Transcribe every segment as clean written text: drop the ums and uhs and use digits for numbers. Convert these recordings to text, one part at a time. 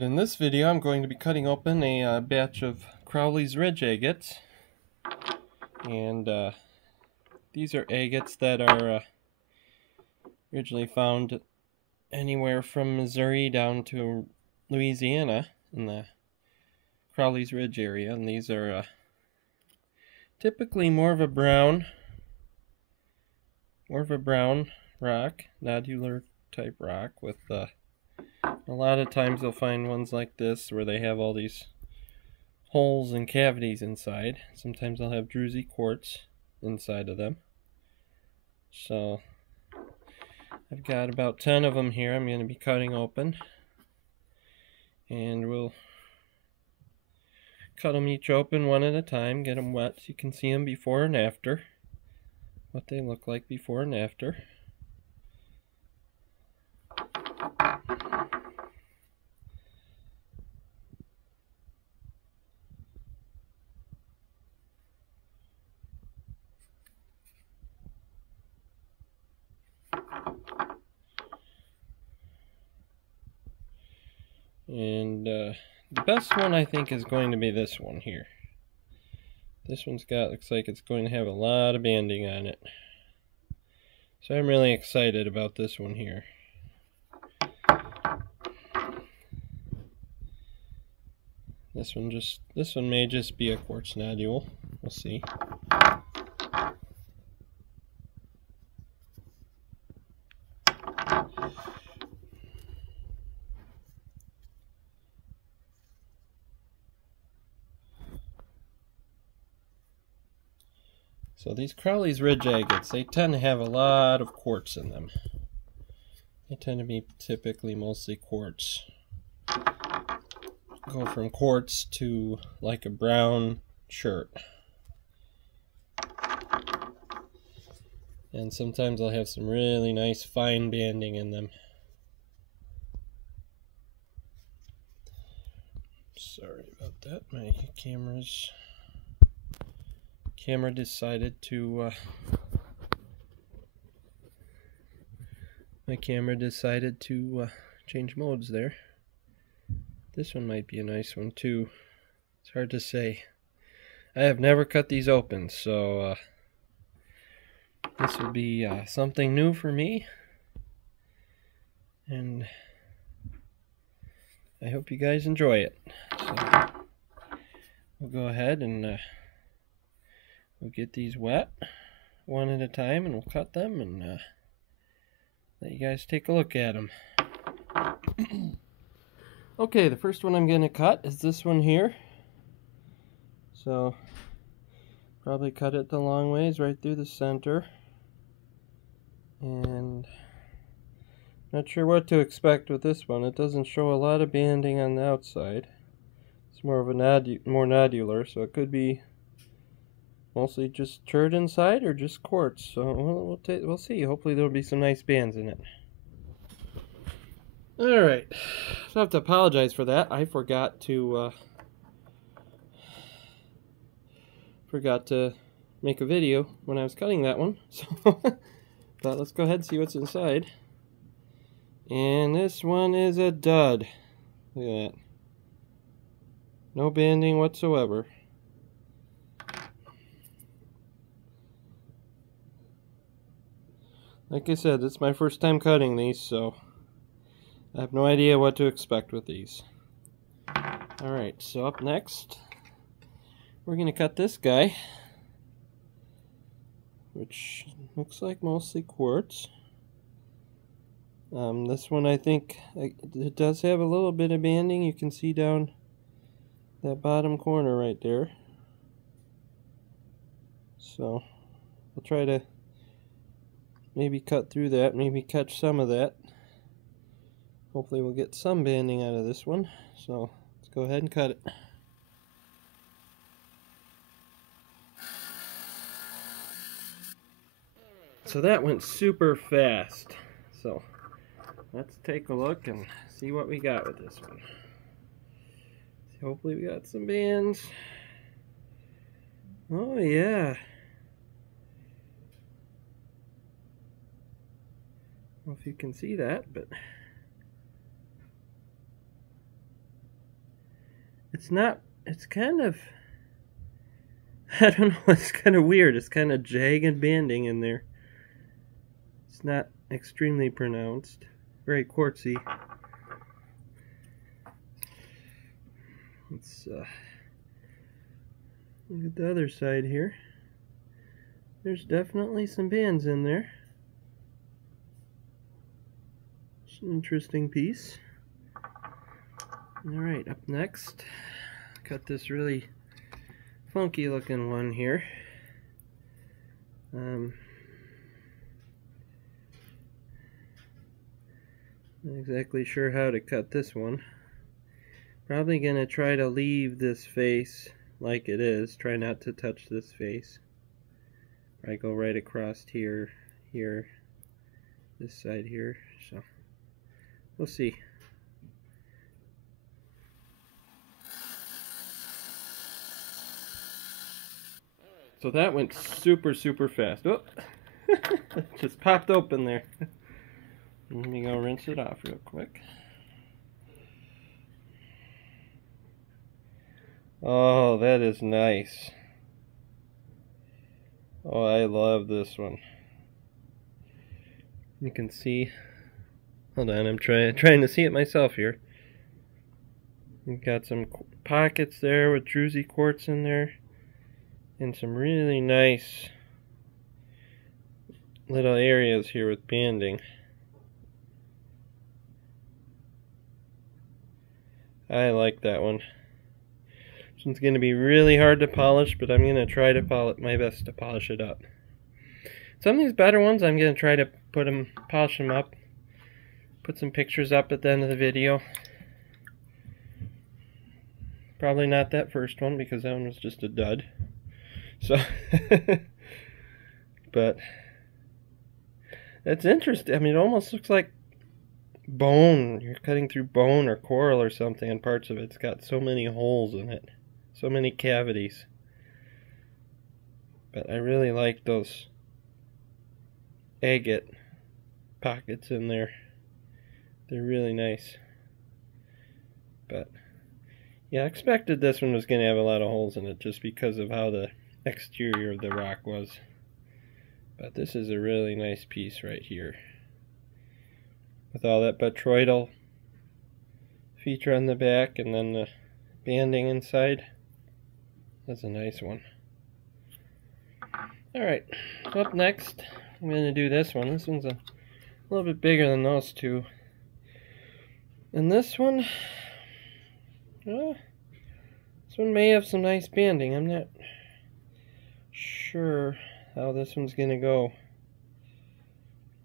But in this video I'm going to be cutting open a batch of Crowley's ridge agates, and these are agates that are originally found anywhere from Missouri down to Louisiana in the Crowley's Ridge area, and these are typically more of a brown rock, nodular type rock, with a lot of times you'll find ones like this where they have all these holes and cavities inside. Sometimes they'll have druzy quartz inside of them. So I've got about 10 of them here I'm going to be cutting open, and we'll cut them each open one at a time, get them wet so you can see them before and after, what they look like before and after. And the best one I think is going to be this one here. This one's looks like it's going to have a lot of banding on it. So I'm really excited about this one here. This one may just be a quartz nodule. We'll see. So these Crowley's Ridge agates, they tend to have a lot of quartz in them. They tend to be typically mostly quartz. Go from quartz to like a brown shirt. And sometimes they'll have some really nice fine banding in them. Sorry about that, my camera decided to change modes there. This one might be a nice one too. It's hard to say. I have never cut these open, so this will be something new for me, and I hope you guys enjoy it. So we'll go ahead and we'll get these wet one at a time, and we'll cut them and let you guys take a look at them. Okay, the first one I'm going to cut is this one here. So probably cut it the long ways right through the center. And not sure what to expect with this one. It doesn't show a lot of banding on the outside. It's more of a more nodular, so it could be mostly just chert inside or just quartz. So we'll see. Hopefully there'll be some nice bands in it. Alright, so I have to apologize for that. I forgot to make a video when I was cutting that one. So but let's go ahead and see what's inside. And this one is a dud. Look at that. No banding whatsoever. Like I said, it's my first time cutting these, so I have no idea what to expect with these. Alright, so up next, we're going to cut this guy, which looks like mostly quartz. This one, I think, it does have a little bit of banding. You can see down that bottom corner right there. So I'll try to maybe cut through that, maybe catch some of that. Hopefully we'll get some banding out of this one. So let's go ahead and cut it. So that went super fast. So let's take a look and see what we got with this one. Hopefully we got some bands. Oh yeah. I don't know if you can see that, but it's not, it's kind of, I don't know, it's kind of weird. It's kind of jagged banding in there. It's not extremely pronounced. Very quartzy. Let's look at the other side here. There's definitely some bands in there. It's an interesting piece. Alright, up next, got this really funky looking one here. Not exactly sure how to cut this one. Probably gonna try to leave this face like it is. Try not to touch this face. I go right across here, this side here. So we'll see. So that went super fast. Oh, just popped open there. Let me go rinse it off real quick. Oh, that is nice. Oh, I love this one. You can see. Hold on, I'm trying to see it myself here. You've got some pockets there with druzy quartz in there, and some really nice little areas here with banding. I like that one. This one's going to be really hard to polish, but I'm going to try to my best to polish it up. Some of these better ones, I'm going to try to polish them up, put some pictures up at the end of the video. Probably not that first one, because that one was just a dud. So, but that's interesting. I mean, it almost looks like bone. You're cutting through bone or coral or something, and parts of it's got so many holes in it, so many cavities. But I really like those agate pockets in there. They're really nice. But yeah, I expected this one was going to have a lot of holes in it just because of how the exterior of the rock was. But this is a really nice piece right here, with all that botryoidal feature on the back and then the banding inside. That's a nice one. Alright, so up next, I'm going to do this one. This one's a little bit bigger than those two. And this one, this one may have some nice banding. I'm not sure how this one's going to go.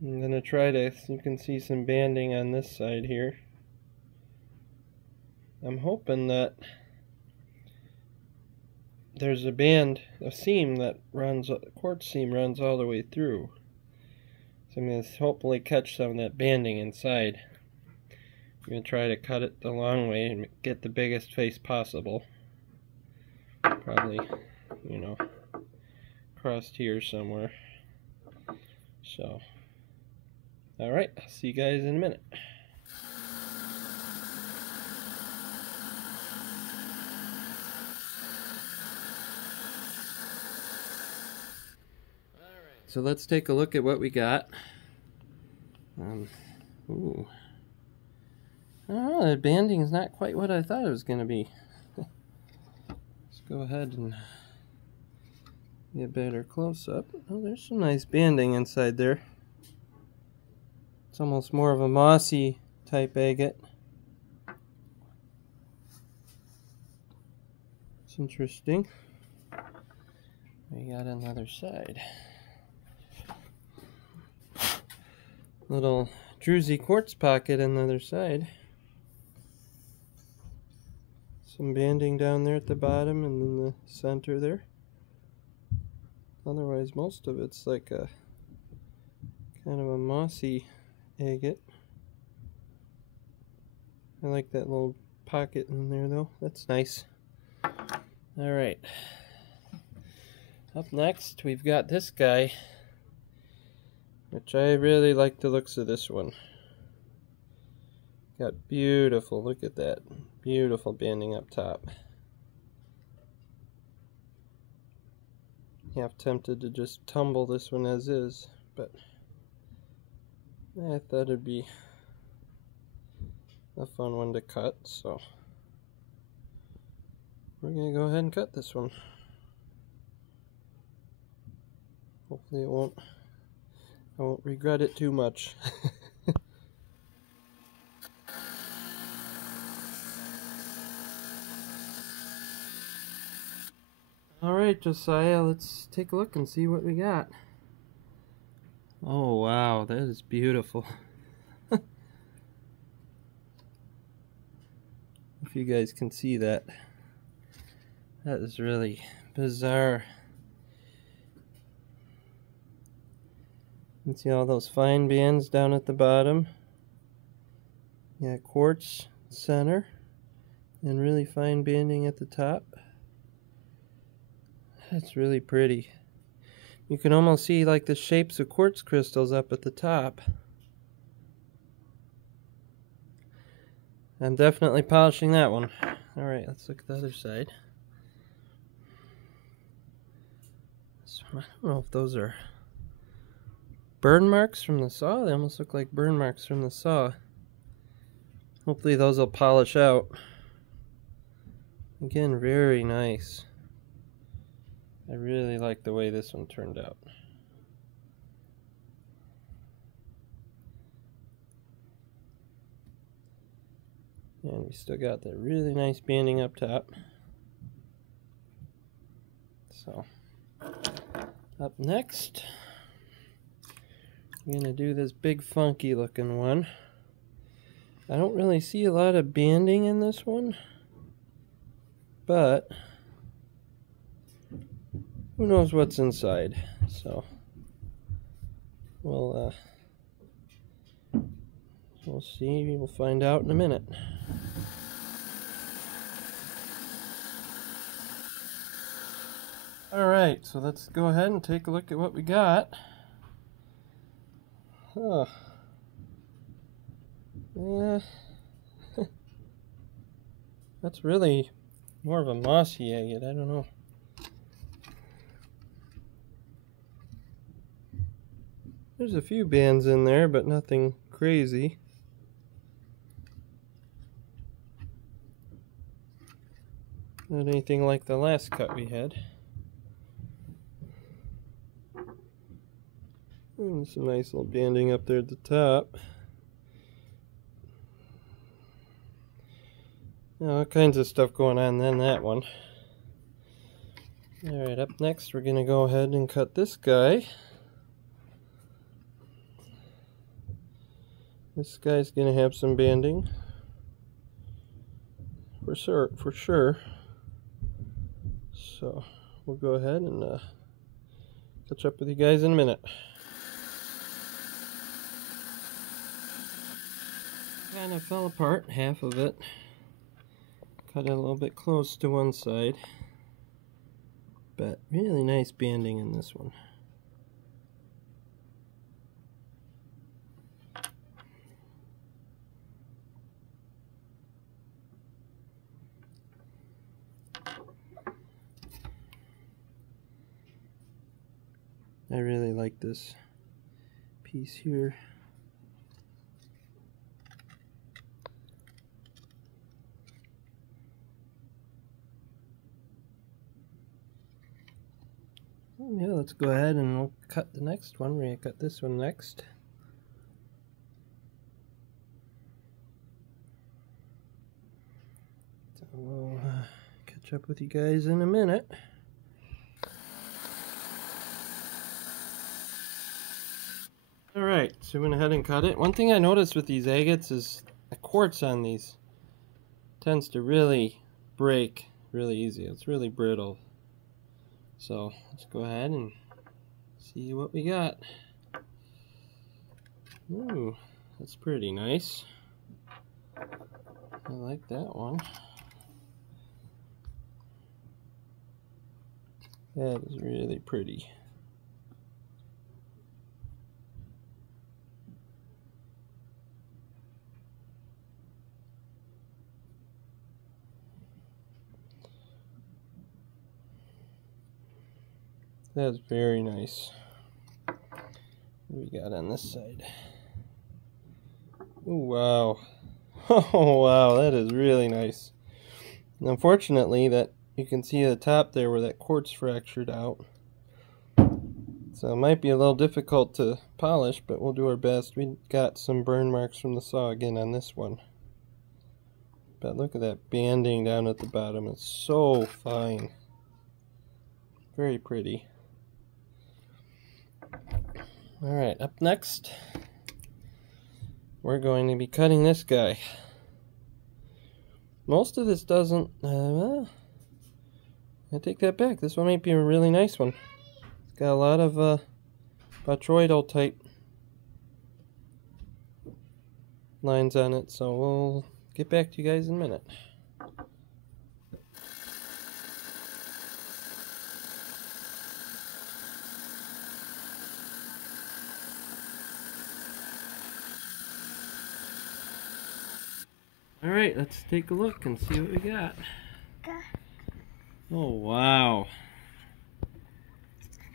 I'm going to try to, you can see some banding on this side here. I'm hoping that there's a seam that runs, a quartz seam runs all the way through. So I'm going to hopefully catch some of that banding inside. I'm going to try to cut it the long way and get the biggest face possible. Probably, you know, across here somewhere. So, alright, I'll see you guys in a minute. So let's take a look at what we got. Ooh. I don't know, the banding is not quite what I thought it was going to be. Let's go ahead and get a better close-up. Oh, there's some nice banding inside there. It's almost more of a mossy type agate. It's interesting. We got another side. Little druzy quartz pocket on the other side. Some banding down there at the bottom and in the center there. Otherwise, most of it's like a kind of a mossy agate. I like that little pocket in there though. That's nice. Alright. Up next, we've got this guy, which I really like the looks of this one. Got beautiful, look at that, beautiful banding up top. half tempted to just tumble this one as is, but I thought it'd be a fun one to cut, so we're gonna go ahead and cut this one. Hopefully I won't regret it too much. Alright, Josiah, let's take a look and see what we got. Oh wow, that is beautiful. If you guys can see that. That is really bizarre. You can see all those fine bands down at the bottom. Yeah, quartz center and really fine banding at the top. That's really pretty. You can almost see like the shapes of quartz crystals up at the top. I'm definitely polishing that one. Alright, let's look at the other side. I don't know if those are burn marks from the saw. They almost look like burn marks from the saw. Hopefully those will polish out. Again, very nice. I really like the way this one turned out. And we still got that really nice banding up top. So, up next, we're going to do this big funky looking one. I don't really see a lot of banding in this one, but who knows what's inside. So we'll see. We'll find out in a minute. Alright, so let's go ahead and take a look at what we got. Huh. Yeah. That's really more of a mossy agate. I don't know. There's a few bands in there, but nothing crazy. Not anything like the last cut we had. And some nice little banding up there at the top. All kinds of stuff going on in that one. Alright, up next we're going to go ahead and cut this guy. This guy's going to have some banding. For sure. So, we'll go ahead and catch up with you guys in a minute. Kind of fell apart, half of it. Cut it a little bit close to one side. But really nice banding in this one. I really like this piece here. Yeah, let's go ahead and we'll cut the next one. We're going to cut this one next. So we'll catch up with you guys in a minute. Alright, so we went ahead and cut it. One thing I noticed with these agates is the quartz on these tends to really break really easy. It's really brittle. So let's go ahead and see what we got. Ooh, that's pretty nice. I like that one. That is really pretty. That's very nice. What we got on this side? Oh, wow. Oh, wow, that is really nice. And unfortunately, that you can see the top there where that quartz fractured out. So it might be a little difficult to polish, but we'll do our best. We got some burn marks from the saw again on this one. But look at that banding down at the bottom. It's so fine. Very pretty. Alright, up next, we're going to be cutting this guy. Most of this doesn't, I take that back. This one might be a really nice one. It's got a lot of botryoidal type lines on it, so we'll get back to you guys in a minute. Alright, let's take a look and see what we got. Oh, wow.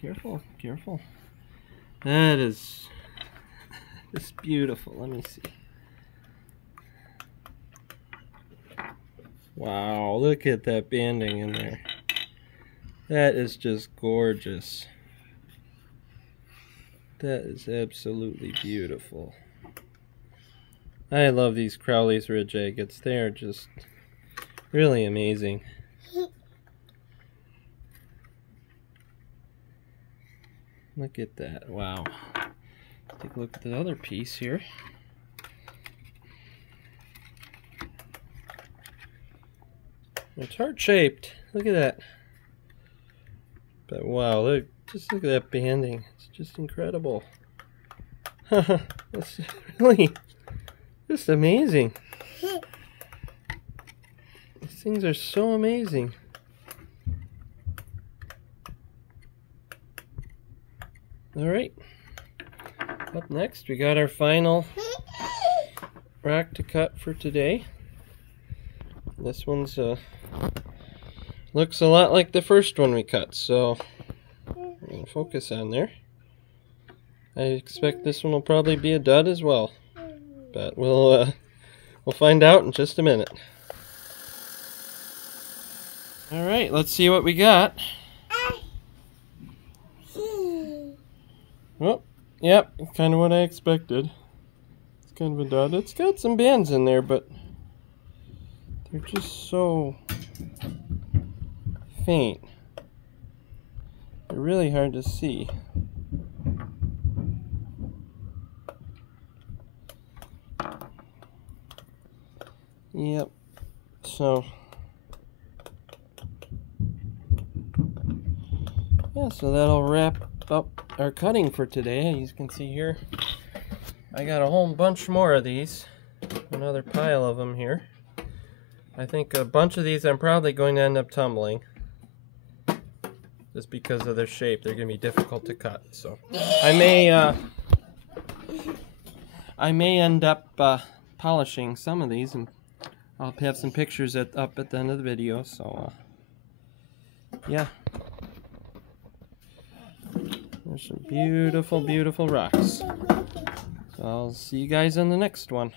Careful, careful. That is just beautiful. Let me see. Wow, look at that banding in there. That is just gorgeous. That is absolutely beautiful. I love these Crowley's ridge agates. They are just really amazing. Look at that. Wow. Take a look at the other piece here. It's heart-shaped. Look at that. But wow, look, just look at that banding. It's just incredible. It's really just amazing. These things are so amazing. Alright. Up next, we got our final rock to cut for today. This one's looks a lot like the first one we cut, so we're going to focus on there. I expect this one will probably be a dud as well, but we'll find out in just a minute. Alright, let's see what we got. Well, yep, kind of what I expected. It's kind of a dud. It's got some bands in there, but they're just so faint. They're really hard to see. Yep. So yeah, so that'll wrap up our cutting for today. As you can see here, I got a whole bunch more of these. Another pile of them here. I think a bunch of these I'm probably going to end up tumbling. Just because of their shape, they're going to be difficult to cut. So I may end up polishing some of these, and I'll have some pictures up at the end of the video. So yeah, there's some beautiful, beautiful rocks. So I'll see you guys on the next one.